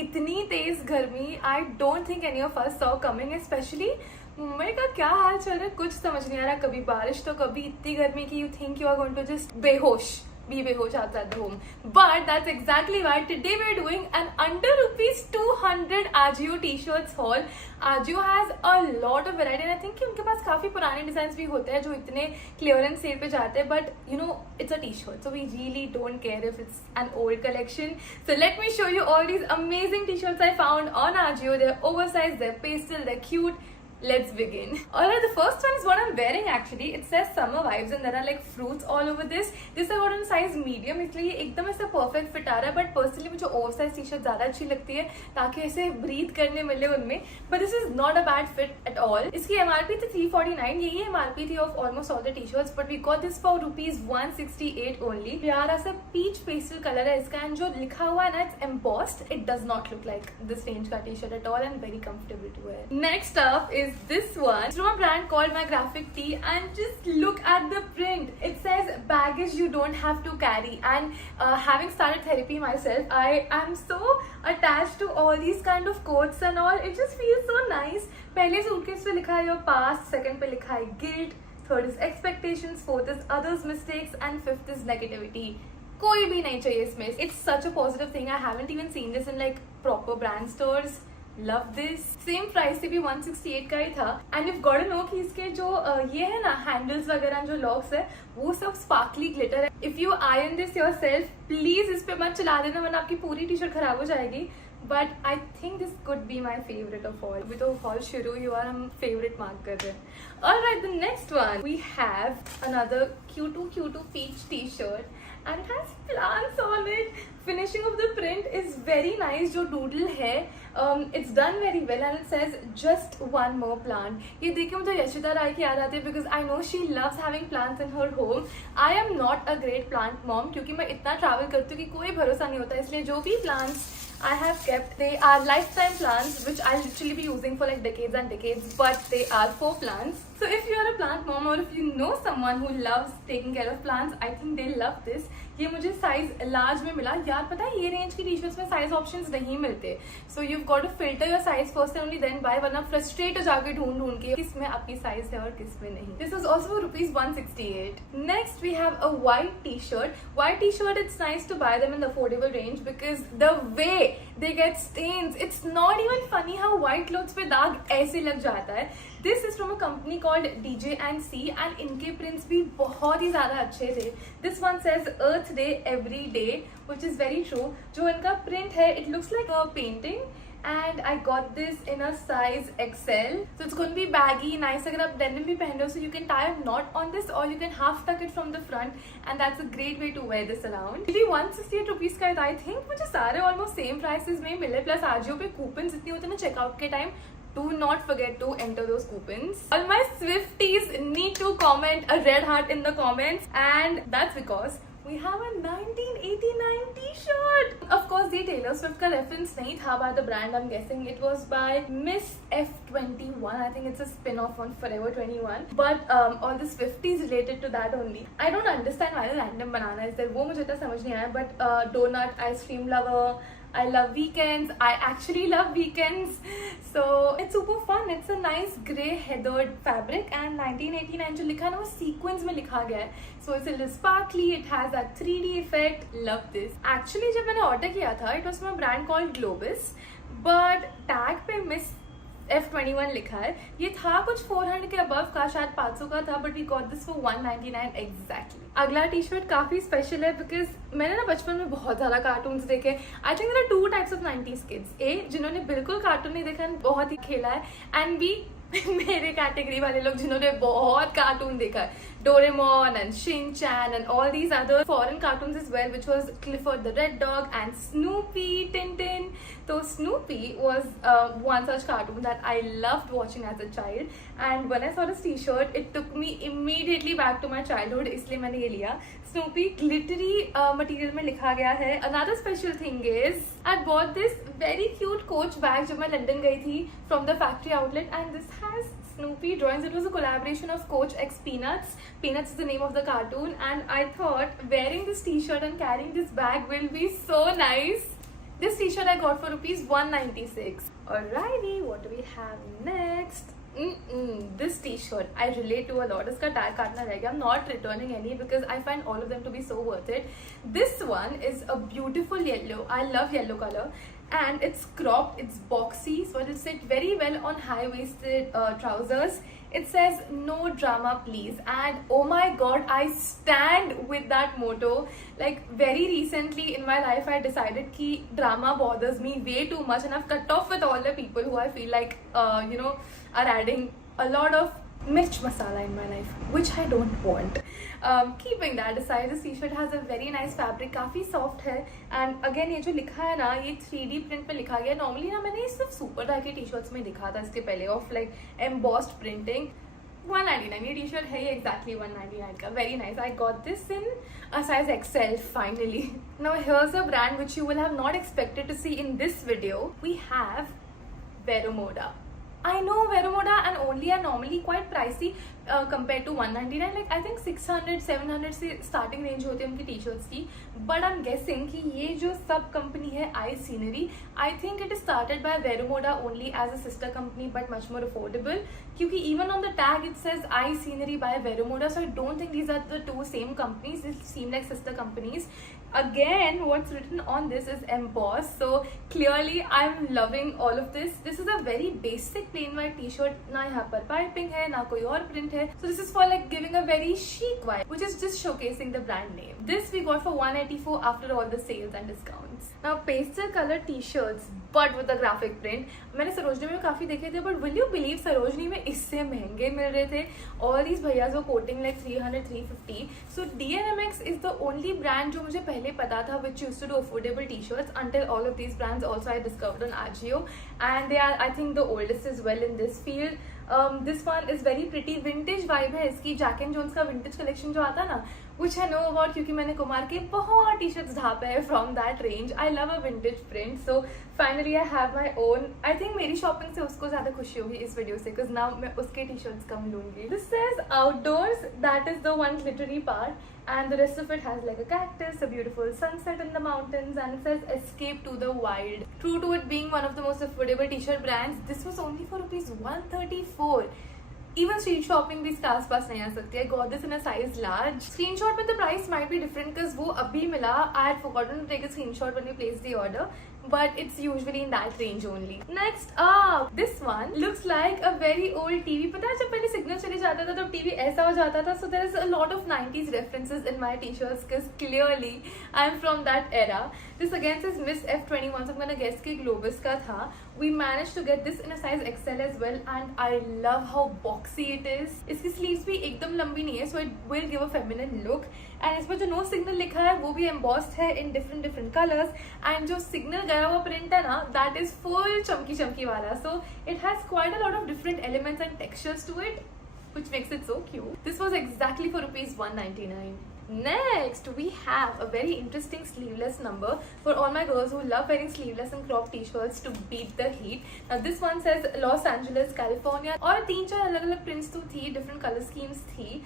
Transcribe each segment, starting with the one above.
इतनी तेज गर्मी I don't think any of us saw coming, specially Mumbai का क्या हाल चल रहा है कुछ समझ नहीं आ रहा. कभी बारिश तो कभी इतनी गर्मी की you think you are going to just be behosh outside the home. But that's exactly why today we're doing an under rupees 200 Ajio t-shirts haul. Ajio has a lot of variety and I think कि उनके पास काफी पुराने design भी होते हैं जो इतने clearance cell पे जाते हैं, but you know it's a t-shirt so we really don't care if it's an old collection. So let me show you all these amazing t-shirts I found on Ajio. They're oversized, they're pastel, they're cute. Let's begin. Alright, the first one is what I'm wearing actually. It says summer vibes and there are like fruits all over this. This I got in size medium, इसलिए एकदम ऐसा perfect fit आ रहा है. But personally मुझे oversize t-shirt ज़्यादा अच्छी लगती है ताकि ऐसे breathe करने मिले उनमें. But this is not a bad fit at all. इसकी MRP थी 349. यही MRP थी of almost all the t-shirts. But we got this for rupees 168 only. प्यारा सा peach pastel color है इसका and जो लिखा हुआ है ना it's embossed. It does not look like this range का t-shirt at all and very comfortable to wear. Next up is this one. It's from a brand called My Graphic Tee and just look at the print. It says baggage you don't have to carry and having started therapy myself, I am so attached to all these kind of quotes and all. It just feels so nice. पहले suitcase पे लिखा है your past, second पे लिखा है guilt, third is expectations, fourth is others mistakes and fifth is negativity. कोई भी नहीं चाहिए इसमें. It's such a positive thing. I haven't even seen this in like proper brand stores. Love this. Same price से भी 168 का ही था and you've got to know कि इसके जो ये है ना हैंडल्स वगैरह जो लॉक्स है वो सब स्पार्कली ग्लिटर है. If you iron this yourself please इस पे मत चला देना वरना आपकी पूरी टी शर्ट खराब हो जाएगी. But I think this could be my favourite of all. अभी तो हॉल शुरू हुआ और हम फेवरेट मार्क कर रहे हैं. Alright, the next one we have another cute peach T shirt and it has plants on it. Finishing of the print is very nice. जो doodle है it's done very well and it says just one more plant. ये देख के मुझे यशिता राय की याद आती है because I know she loves having plants in her home. I am not a great plant mom क्योंकि मैं इतना travel करती हूँ कि कोई भरोसा नहीं होता, इसलिए जो भी plants I have kept, they are lifetime plants which I'll literally be using for like decades and decades, but they are for plants. So if you are a plant mom or if you know someone who loves taking care of plants, I think they love this. ये मुझे size large में मिला. यार पता है ये range की T-shirts में साइज ऑप्शंस नहीं मिलते, so you got to filter your size first and only then buy, वरना फ्रस्ट्रेट हो जाके ढूंढ के किस में आपकी साइज है और किस में नहीं. This was also rupees 168. Next we have a white T shirt. It's nice to buy them in the affordable range because the way they get stains. It's not even funny how white clothes पे दाग ऐसे लग जाता है. This is from a company called DJ&C and इनके prints भी बहुत ही ज़्यादा अच्छे थे. This one says Earth Day Every Day, which is very true. जो इनका print है, it looks like a painting. And I got this in a size XL. So it's going to be baggy, nice. अगर आप denim भी पहन रहे हो, so you can tie a knot on this or you can half tuck it from the front, and that's a great way to wear this around. ये 168 rupees का है. I think मुझे सारे almost same prices में मिले. Plus Ajio पे coupons इतनी होते हैं ना checkout के time. Do not forget to enter those coupons. All my Swifties need to comment a red heart in the comments, and that's because we have a 1989 t-shirt. Of course ये Taylor Swift का reference नहीं था by the brand. I'm guessing it was by Miss F21. I think it's a spin-off on Forever 21. But all the Swifties related to that only. I don't understand why the random banana is there. वो मुझे तो समझ नहीं आया. But donut, ice cream lover, I love weekends. I actually love weekends. So it's super fun. It's a nice grey heathered fabric and 1989 जो लिखा है ना वो sequins में लिखा गया है. So it's a little sparkly. It has that 3D effect. Love this. Actually जब मैंने order किया था, it was from a brand called Globus. But tag पे Miss F21 लिखा है. ये था कुछ 400 के above का, शायद 500 का था, but we got this for 199 exactly. अगला टी शर्ट काफी स्पेशल है बिकॉज मैंने ना बचपन में बहुत ज्यादा कार्टून्स देखे. I think there are two types of 90s kids. ए जिन्होंने बिल्कुल कार्टून नहीं देखा, बहुत ही खेला है, एंड बी मेरे कैटेगरी वाले लोग जिन्होंने बहुत कार्टून देखा है. Doraemon and Shin-chan and all these other foreign cartoons as well, which was Clifford the Red Dog and Snoopy, Tintin. So Snoopy was one such cartoon that I loved watching as a child. And when I saw this t-shirt, it took me immediately back to my childhood. इसलिए मैंने ये लिया. Snoopy glittery material में लिखा गया है. Another special thing is I bought this very cute Coach bag जब मैं लंदन गई थी from the factory outlet, and this has Snoopy drawings. It was a collaboration of Coach x Peanuts. Peanuts is the name of the cartoon, and I thought wearing this t-shirt and carrying this bag will be so nice. This t-shirt I got for rupees 196. Alrighty, what do we have next? This t-shirt I relate to a lot. इसका tag काटना रह गया. I'm not returning any because I find all of them to be so worth it. This one is a beautiful yellow. I love yellow color, and it's cropped. It's boxy, so it'll sit very well on high-waisted trousers. It says no drama please, and oh my god, I stand with that motto. Like very recently in my life I decided ki drama bothers me way too much, and I've cut off with all the people who I feel like are adding a lot of mirch masala in my life, which I don't want. Keeping that aside, this t-shirt has a very nice fabric, काफी soft है, and again ये जो लिखा है ना, ये 3D print पे लिखा गया. Normally ना मैंने सिर्फ सुपर ढाई के t-shirts में दिखा था इसके पहले of like embossed printing. 199 ये t-shirt है, ये exactly 199 का. Very nice. I got this in a size XL finally. Now here's a brand which you will have not expected to see in this video. We have Vero Moda. I know Vero Moda and only are normally quite pricey compared to 199. Like I think 600 700 से starting range होती है उनकी t-shirts की. But I'm guessing कि ये जो सब company है I Scenery, I think it is started by Vero Moda only as a sister company but much more affordable. क्योंकि even on the tag it says I Scenery by Vero Moda, so I don't think these are the two same companies. These seem like sister companies. Again, what's written on this is embossed, so clearly I'm loving all of this. This is a very basic plain white t-shirt. ना यहाँ पर piping है, ना कोई और print है. So this is for like giving a very chic vibe, which is just showcasing the brand name. This we got for 184 after all the sales and discounts. Now pastel color t-shirts, but with a graphic print. मैंने सरोजनी में काफी देखे थे, but will you believe Sarojini में इससे महंगे मिल रहे थे. All these भैया जो quoting like 300 350. So DNMX is the only brand जो मुझे पहले पता था which used to do affordable t-shirts, until all of these brands also I discovered on Ajio, and they are I think the oldest as well in this field. This one is very pretty. Vintage vibe है इसकी. Jack and Jones का vintage collection जो आता ना, which I know about क्योंकि मैंने कुमार के बहुत t-shirts ढापे हैं from that range. I love a vintage print, so finally I have my own. I think मेरी shopping से उसको ज़्यादा खुशी होगी इस वीडियो से, because now मैं उसके t-shirts कम लूँगी. This says outdoors. That is the one glittery part, and the rest of it has like a cactus, a beautiful sunset in the mountains, and it says escape to the wild. True to it being one of the most affordable t-shirt brands, this was only for rupees 134. Even street shopping भी इसके आसपास नहीं आ सकती है. I got this in a size large. Screenshot में the price might be different because वो अभी मिला. I had forgotten to take a screenshot when we placed the order, but it's usually in that range only. Next up, this one looks like a very old TV. पता है जब पहले signal चले जाता था तब TV ऐसा हो जाता था. So there is a lot of 90s references in my t-shirts because clearly I'm from that era. This again says Miss F21, so I'm gonna guess कि Globus का था. We managed to get this in a size XL as well, and I love how boxy it is. इसकी sleeves भी एकदम लंबी नहीं है, so it will give a feminine look. And इस पर जो no signal लिखा है वो भी embossed है in different colors. And जो signal गया हुआ print है ना, that is full चमकी वाला. So it has quite a lot of different elements and textures to it, which makes it so cute. This was exactly for rupees 199. Next, we have a very interesting sleeveless number for all my girls who love wearing sleeveless and crop t-shirts to beat the heat. Now this one says Los Angeles, California, और 3-4 अलग-अलग prints तो थी, different color schemes थी.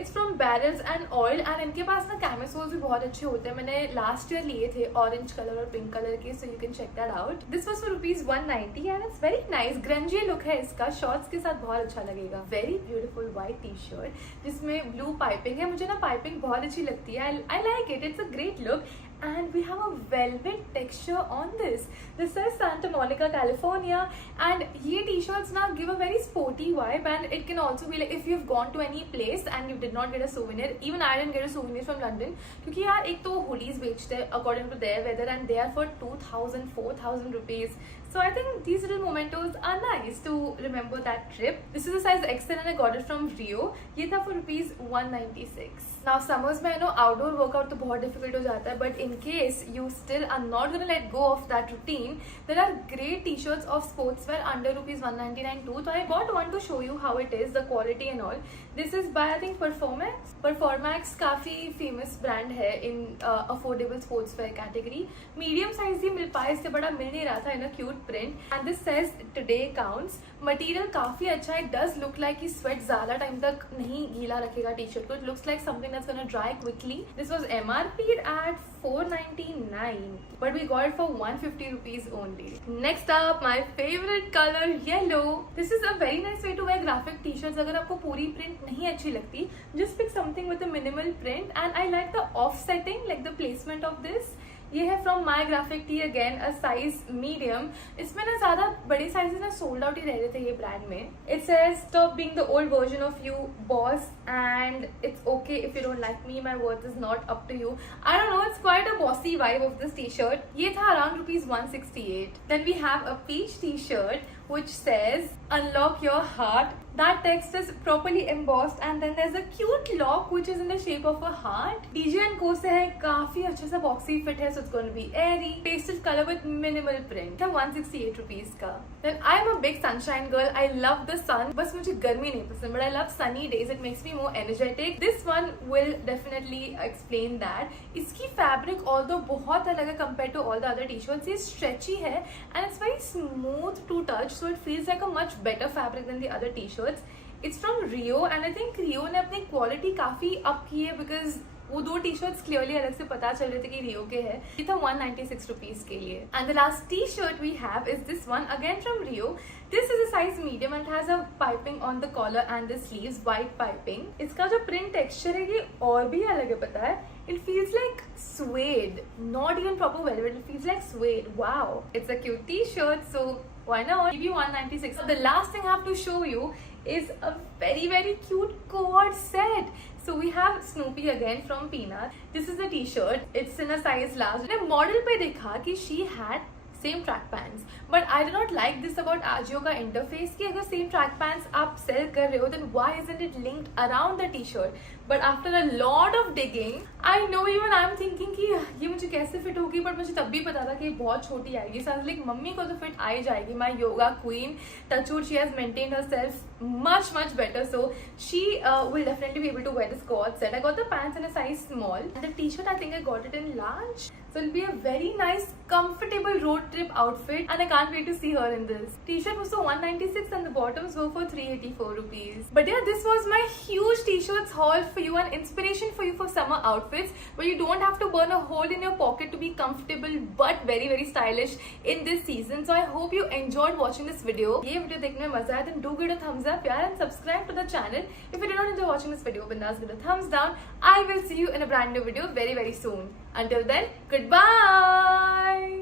It's from Barrels and Oil, and इनके पास ना camisoles भी बहुत अच्छे होते हैं. मैंने last year लिए थे orange color और pink color के, so you can check that out. This was for rupees 190, and it's very nice. Grungy look है इसका, shorts के साथ बहुत अच्छा लगेगा. Very beautiful white t-shirt जिसमें blue piping है. मुझे ना piping बहुत अच्छी लगती है. I like it. It's a great look. And we have a velvet texture on this. This says Santa Monica, California, and ये t-shirts now give a very sporty vibe, and it can also be like if you've gone to any place and you did not get a souvenir. Even I didn't get a souvenir from London क्योंकि यार एक तो hoodies बेचते हैं according to their weather, and they are for 2,000 4,000 rupees. So I think these little mementos are nice to remember that trip. This is a size XL and I got it from Rio. ये था for rupees 196. Now summers में I know outdoor workout तो बहुत difficult हो जाता है, but in case you still are not gonna let go of that routine, there are great t-shirts of sportswear under rupees 199 too. So I got one to show you how it is, the quality and all. This is by I think Performax. Performax काफी famous brand है in affordable sportswear category. Medium size ही मिल पाया, इससे बड़ा मिल नहीं रहा था in a cute print. And this says today counts. Material काफी अच्छा है. It does look like कि sweat ज़्यादा time तक नहीं गीला रखेगा t-shirt को. It looks like something that's gonna dry quickly. This was MRP'd at 499, but we got it for 150 rupees only. Next up, my favorite color, yellow. This is a very nice way to wear graphic t-shirts. अगर आपको पूरी print नहीं अच्छी लगती, just pick something with a minimal print, and I like the offsetting, like the placement of this. ये है from my graphic T, again a size medium. इसमें ना ज्यादा बड़े साइजेस ना सोल्ड आउट ही रह रहे थे ये ब्रांड में. It says stop being the old version of you boss and it's okay if you don't like me, my worth is not up to you. I don't know, it's quite a bossy vibe of this T shirt. ये था around ₹168. Then we have a peach T shirt which says unlock your heart. That text is properly embossed and then there's a cute lock which is in the shape of a heart. DJ & Co से है, काफी अच्छा सा boxy fit है, so it's going to be airy. Pastel color with minimal print. है 168 rupees का. Then I'm a big sunshine girl. I love the sun. बस मुझे गर्मी नहीं पसंद, but I love sunny days. It makes me more energetic. This one will definitely explain that. इसकी fabric although बहुत अलग है compared to all the other t-shirts. ये stretchy है and it's very smooth to touch. So it feels like a much better fabric than the other t-shirts. It's from Rio and I think Rio ने अपनी quality काफी up की है because वो दो T-shirts clearly अलग से पता चल रहे थे कि रियो के है. ये था 196 रुपीज के लिए. And the last T shirt we have is this one, again from Rio. This is a size medium and has a piping on the collar and the sleeves, white piping. इसका जो print texture है ये और भी अलग है, पता है. It feels like suede, not even proper velvet. It feels like suede. Wow, it's a cute t-shirt, so why not? Give you 196. So the last thing I have to show you is a very cute cord set. So we have Snoopy again from Peanuts. This is a t-shirt. It's in a size large. मैंने model पे देखा कि she had same track pants, but I do not like this about Ajio का interface कि अगर same track pants आप sell कर रहे हो, then why isn't it linked around the t-shirt? But after a lot of digging, I know even I'm thinking कि ये मुझे कैसे fit होगी, but मुझे तब भी पता था कि ये बहुत छोटी आएगी. So I was like, mummy को तो fit आ ही जाएगी. My yoga queen, touchwood, she has maintained herself much better, so she will definitely be able to wear this cord set. I got the pants in a size small and the t-shirt I think I got it in large, so it'll be a very nice comfortable road trip outfit and I can't wait to see her in this. T-shirt was for 196 and the bottoms were for 384 rupees. But yeah, this was my huge t-shirts haul for you and inspiration for you for summer outfits where you don't have to burn a hole in your pocket to be comfortable but very stylish in this season. So I hope you enjoyed watching this video. ये video देखने में मजा आया, then do give it a thumbs up यार and subscribe to the channel. If you did not enjoy watching this video, bindas give it a thumbs down. I will see you in a brand new video very soon. Until then, goodbye.